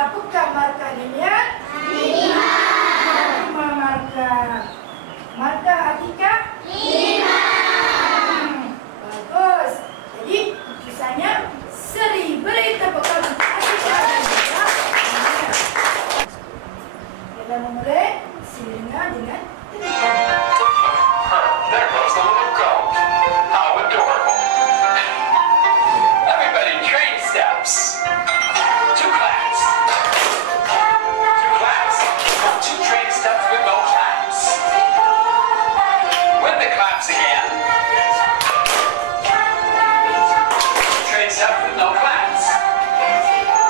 Berapakah markah dia? 5 markah. Markah Atikah? 5. Bagus. Jadi lukisannya seri. Beri tepuk tangan Atikah dan juga. Dalam murid, sila dengar dengan teliti. There goes the little goat. How adorable. Everybody train steps. 2 claps. 2 claps. 2 train steps with no claps. With the claps again. 2 train steps with no claps.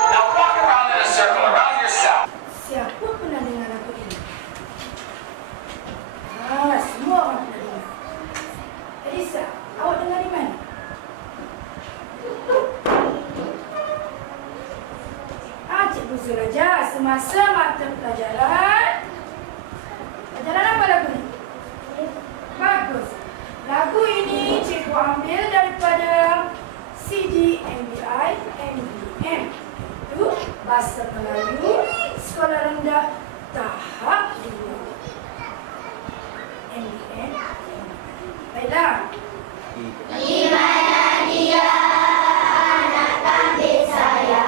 Now walk around in a circle around yourself. Siapa pernah dengar lagu ini? Semua orang pernah dengar. Elisa, awak dengar di mana? Cikgu Zuraja, semasa mata pelajaran. Pelajaran apa lagu ni? Bagus. Lagu ini cikgu ambil daripada CD MBI MBM. Itu Bahasa Melayu Sekolah Rendah Tahap 2. MBM. Baiklah. Di mana dia anak kambing saya?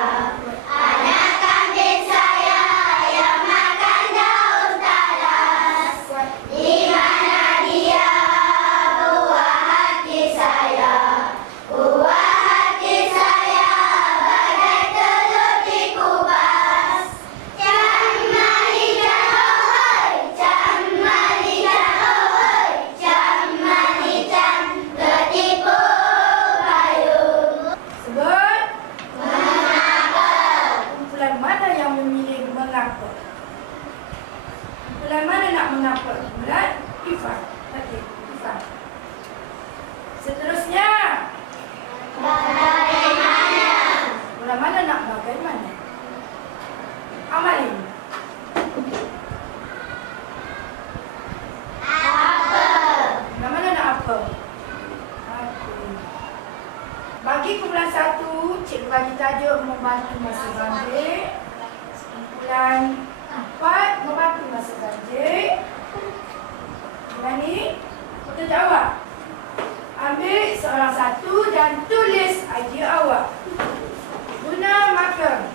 Anak kambing saya yang makan daun talas. Di mana dia buah hati saya? Buah hati saya bagai telur dikupas. Can Malika ohoi, Can Malika ohoi, Can Malika ketipu payung. Sebut. Mengapa? Kumpulan mana yang memilih mengapa? Kumpulan mana nak mengapa? Kumpulan Ifah. Okey, Ifah. Seterusnya. Bagaimana? Kumpulan mana nak bagaimana? Amalin. Apa? Kumpulan mana nak apa? Aku. Bagi kumpulan 1, cikgu bagi tajuk membantu masa banjir. Kumpulan 4, membantu masa banjir. Kumpulan ni, betul jawab. Ambil seorang satu dan tulis idea awak. Guna marker.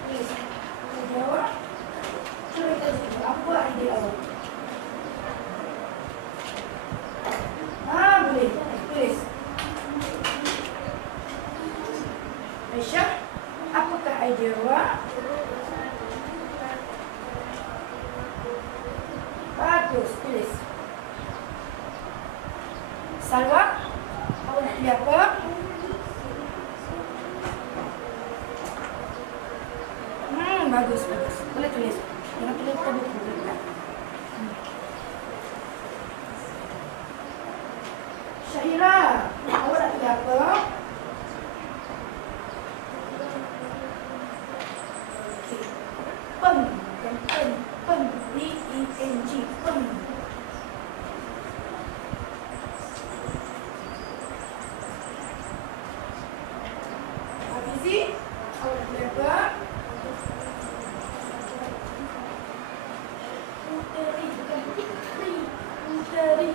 Tulis idea awak. Cuba kita tengok apa idea awak. Boleh. Tulis. Aisyah, apakah idea awak? Bagus, tulis. Salwa, awak nak pilih apa? Bagus, bagus. Boleh tulis. Jangan tulis kita buku. Letak. Syahira, awak nak pilih apa? Peng, bukan pen, peng, P-E-N-G, peng. Hafizi, awak nak pilih apa? Puteri, bukan Fikri, Puteri.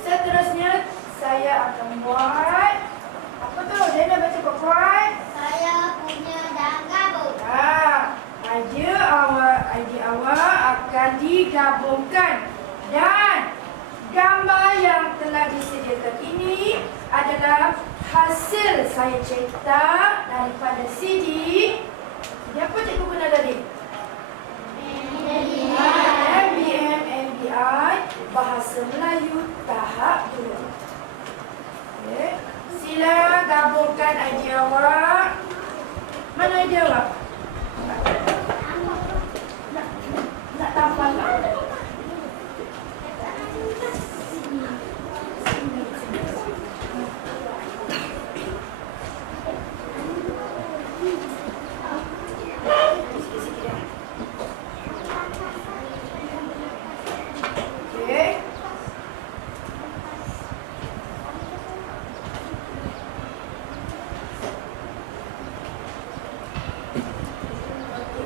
Seterusnya saya akan buat apa tu? Dana baca kuat. Saya punya dan gabung. Idea awak akan digabungkan dan gambar yang telah disediakan ini adalah hasil saya cetak daripada CD. Apa cikgu guna tadi? MBM, MBI Bahasa Melayu tahap 2. Okey. Sila gabungkan idea awak. Mana idea awak? Nak tampal tak?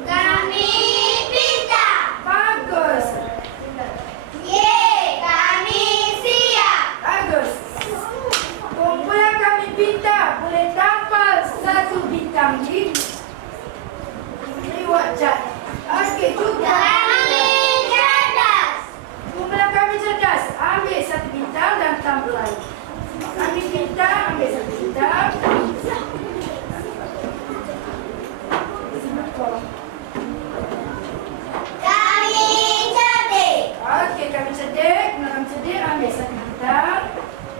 Kami pintar. Bagus. Ye, kami siap. Bagus. Kumpulan kami pintar boleh tampal satu bintang di wajah. Okey, juga. Kami cerdas. Kumpulan kami cerdas. Ambil satu bintang dan tampal. Kami pintar, ambil satu bintang. Kami cerdik. Okey, kami cerdik. Kumpulan kami cerdik, ambil satu bintang.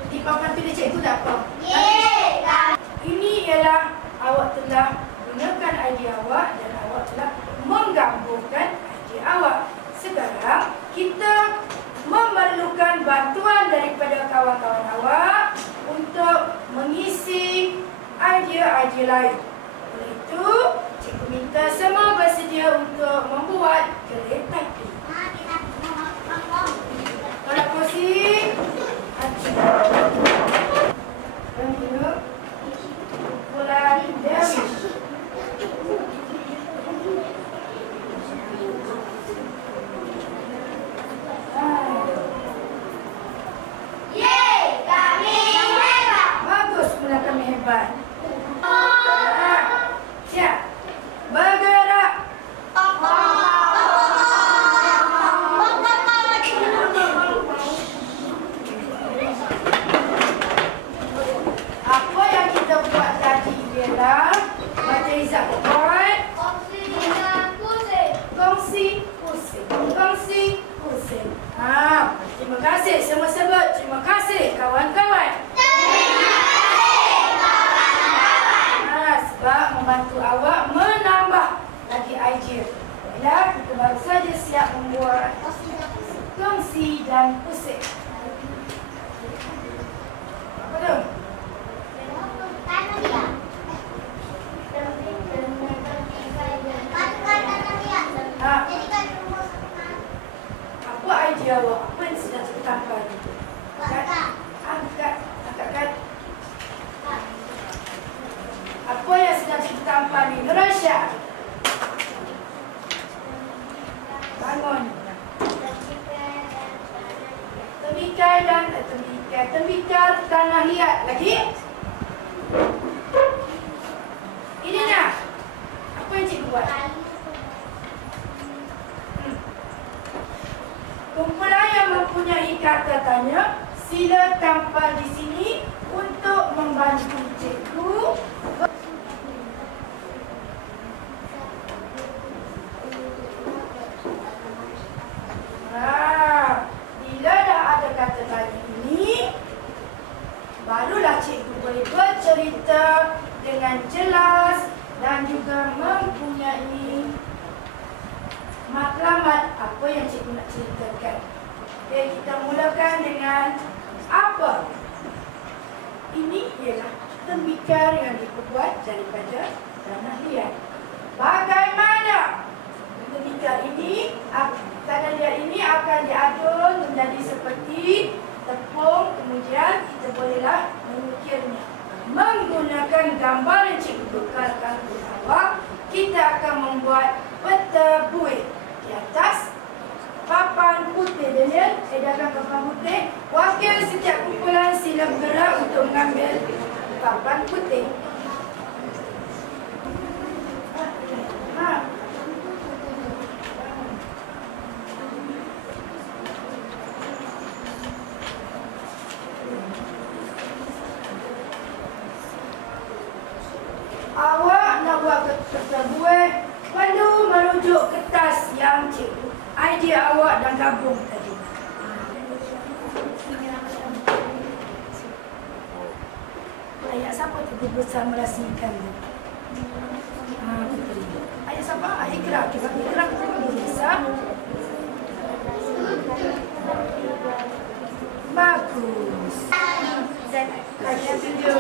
Di papan tulis cikgu tak apa. Ye, kami. Ini ialah awak telah gunakan idea awak dan awak telah menggabungkan idea awak. Sekarang kita memerlukan bantuan daripada kawan-kawan awak untuk mengisi idea-idea lain. Oleh itu, cikgu minta semua bersedia untuk membuat kereta api. Tolak kursi. Lanjut. Kumpulan Dewi. Ye, kami hebat. Bagus, kumpulan kami hebat. Siap. Bergerak. Apa yang kita buat tadi ialah baca Izzat buat kongsi pusing. Kongsi pusing. Terima kasih semua sebut. Terima kasih kawan-kawan. Sebab membantu awak menambah lagi idea. Baiklah, kita baru saja siap membuat kongsi dan pusing. Apa tu? Apa idea awak? Apa yang sedang kita tampal? Angkat. Apa yang sedang kita tampal ni? Nurasya. Bangun. Tembikar tanah liat. Lagi? Ini nak. Apa yang cikgu buat? Kumpulan yang mempunyai kata tanya, sila tampal di sini untuk membantu cikgu. Bila dah ada kata tanya ini, barulah cikgu boleh bercerita dengan jelas dan juga mempunyai matlamat apa yang cikgu nak ceritakan. Okey, kita mulakan dengan apa? Ini ialah tembikar yang diperbuat daripada tanah liat. Bagaimana tembikar ini, tanah liat ini akan diadun menjadi seperti tepung, kemudian kita bolehlah mengukirnya. Menggunakan gambar yang cikgu bekalkan kepada awak, kita akan membuat peta buih. Di atas papan putih, Daniel, edarkan papan putih. Wakil setiap kumpulan sila bergerak untuk mengambil papan putih. Awak nak buat peta buih, perlu merujuk kertas yang cikgu idea awak dan gabung tadi. ayat siapa tu guru besar merasmikan dia? Betul. Ayat siapa? Iqra. Iqra tu guru besar. Bagus. Ayat video.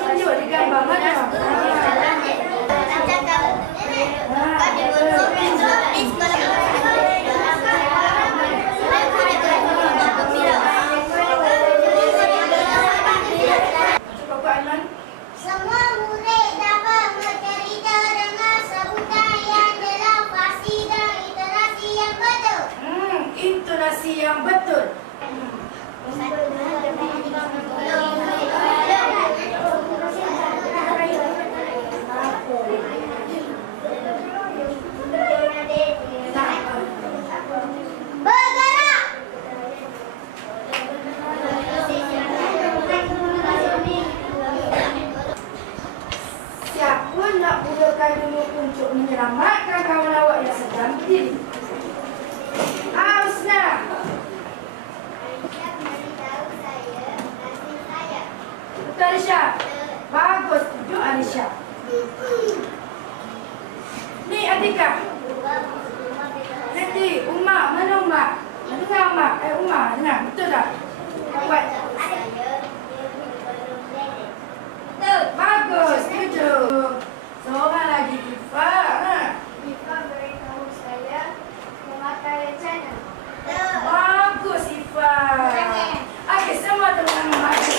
Tunjuk di gambar mana? Semua murid dapat bercerita dengan sebudayaan dalam fasih dan intonasi yang betul. Intonasi yang betul. Bergerak. Siapa nak mulakan dulu untuk menyelamatkan kawan awak yang sedang berdiri? Husna. Betul Alisha? Bagus, tunjuk Alisha. Ni Atika. Nanti Umar, mana Umar? Dengar Umar. Umar, dengar. Betul tak? Buat. Bagus, tujuh. Seorang lagi Ifa. Ifa beritahu saya memakai channel. Bagus Ifa. Okey, semua tolong memakai.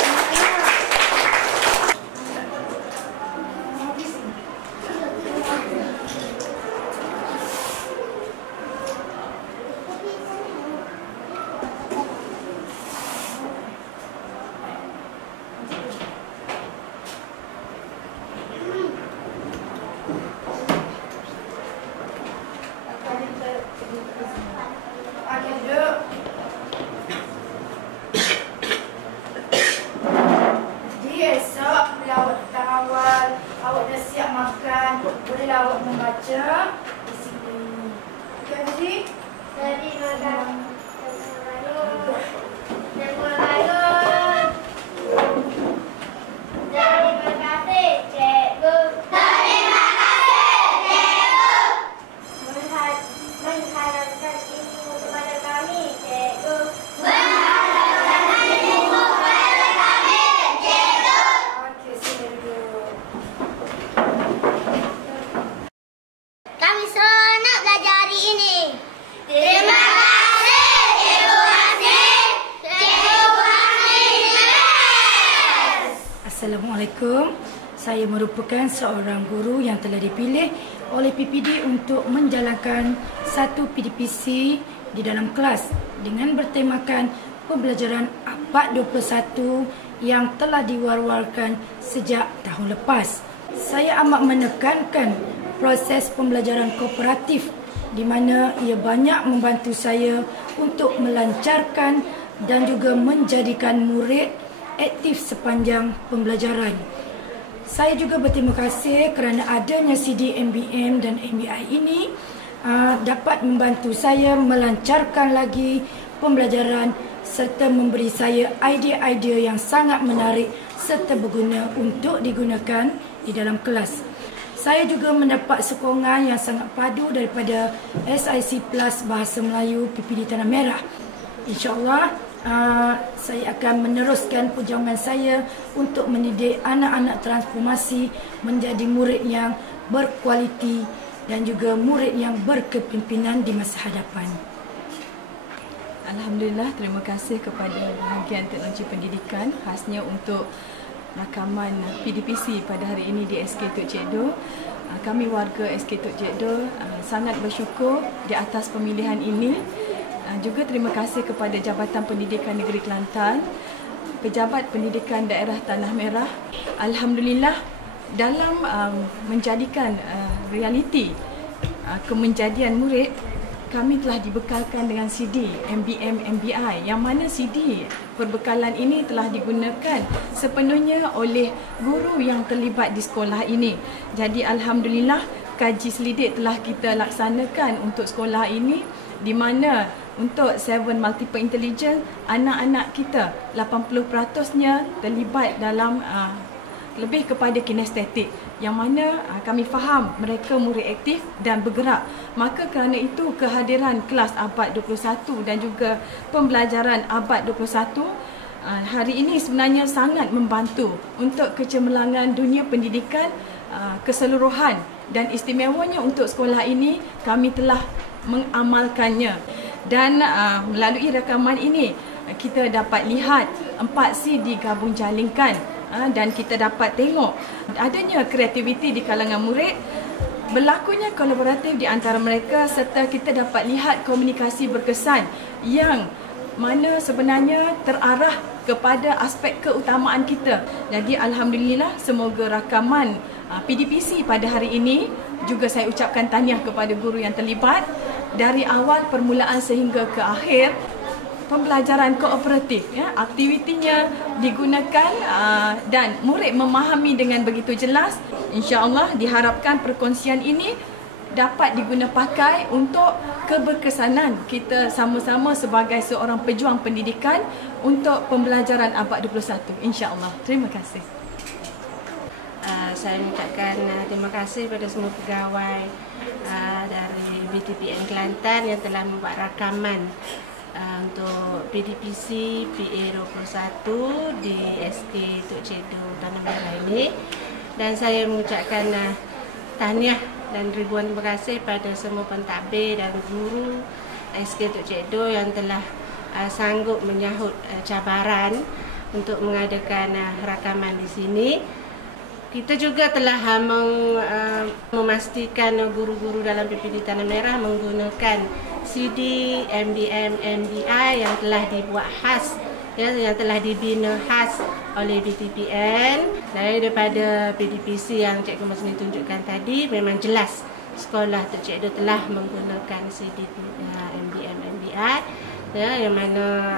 Bolehlah awak membaca di sini. Okey, Azizi? Terima kasih. Cikgu. Mengharapkan ilmu kepada kami, cikgu. Okey, sila. Kami seronok belajar hari ini. Terima kasih, Cikgu Hasni. Cikgu Hasni. Assalamualaikum. Saya merupakan seorang guru yang telah dipilih oleh PPD untuk menjalankan satu PDPC di dalam kelas dengan bertemakan pembelajaran Apad 21 yang telah diwar-warkan sejak tahun lepas. Saya amat menekankan proses pembelajaran kooperatif di mana ia banyak membantu saya untuk melancarkan dan juga menjadikan murid aktif sepanjang pembelajaran. Saya juga berterima kasih kerana adanya CD MBM dan MBI ini dapat membantu saya melancarkan lagi pembelajaran serta memberi saya idea-idea yang sangat menarik serta berguna untuk digunakan di dalam kelas. Saya juga mendapat sokongan yang sangat padu daripada SIC Plus Bahasa Melayu PPD Tanah Merah. InsyaAllah saya akan meneruskan perjuangan saya untuk mendidik anak-anak transformasi menjadi murid yang berkualiti dan juga murid yang berkepimpinan di masa hadapan. Alhamdulillah, terima kasih kepada bahagian teknologi pendidikan khasnya untuk rakaman PDPC pada hari ini di SK Tok Cik Do. Kami warga SK Tok Cik Do sangat bersyukur di atas pemilihan ini. Juga terima kasih kepada Jabatan Pendidikan Negeri Kelantan, Pejabat Pendidikan Daerah Tanah Merah. Alhamdulillah, dalam menjadikan realiti kemenjadian murid, kami telah dibekalkan dengan CD MBM MBI yang mana CD perbekalan ini telah digunakan sepenuhnya oleh guru yang terlibat di sekolah ini. Jadi alhamdulillah kaji selidik telah kita laksanakan untuk sekolah ini, di mana untuk 7 Multiple Intelligence, anak-anak kita 80%-nya terlibat dalam lebih kepada kinestetik, yang mana kami faham mereka murid aktif dan bergerak. Maka kerana itu kehadiran kelas abad 21 dan juga pembelajaran abad 21 hari ini sebenarnya sangat membantu untuk kecemerlangan dunia pendidikan keseluruhan, dan istimewanya untuk sekolah ini kami telah mengamalkannya. Dan melalui rakaman ini kita dapat lihat 4C digabung jalingkan, dan kita dapat tengok adanya kreativiti di kalangan murid, berlakunya kolaboratif di antara mereka, serta kita dapat lihat komunikasi berkesan yang mana sebenarnya terarah kepada aspek keutamaan kita. Jadi alhamdulillah, semoga rakaman PDPC pada hari ini, juga saya ucapkan tahniah kepada guru yang terlibat dari awal permulaan sehingga ke akhir. Pembelajaran kooperatif, aktivitinya digunakan dan murid memahami dengan begitu jelas. InsyaAllah diharapkan perkongsian ini dapat digunapakai untuk keberkesanan kita sama-sama sebagai seorang pejuang pendidikan untuk pembelajaran abad 21. InsyaAllah. Terima kasih. Saya mengucapkan terima kasih kepada semua pegawai dari BTPN Kelantan yang telah membuat rakaman untuk PDPC PA21 di SK Tok Cedok Tanah Merah ini. Dan saya mengucapkan tahniah dan ribuan terima kasih pada semua pentadbir dan guru SK Tok Cedok yang telah sanggup menyahut cabaran untuk mengadakan rakaman di sini. Kita juga telah memastikan guru-guru dalam PPD Tanah Merah menggunakan CD, MDM, MDI yang telah dibuat khas, yang telah dibina khas oleh BTPN. Daripada PDPC yang Cikgu Masni tunjukkan tadi, memang jelas sekolah Tok Cedok telah menggunakan CD, MDM, MDI, yang mana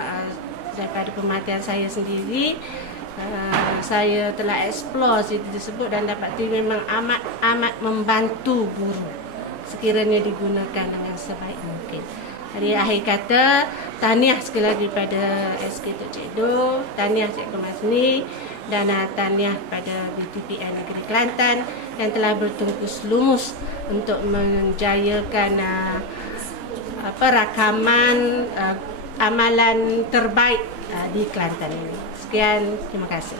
daripada pemerhatian saya sendiri, saya telah explore CD tersebut dan dapati memang amat membantu guru sekiranya digunakan dengan sebaik mungkin. Jadi akhir kata, tahniah sekali lagi pada SK Tok Cedok, tahniah Cikgu Masni, dan tahniah pada BTPN Negeri Kelantan yang telah bertungkus lumus untuk menjayakan rakaman amalan terbaik di Kelantan ini. Sekian, terima kasih.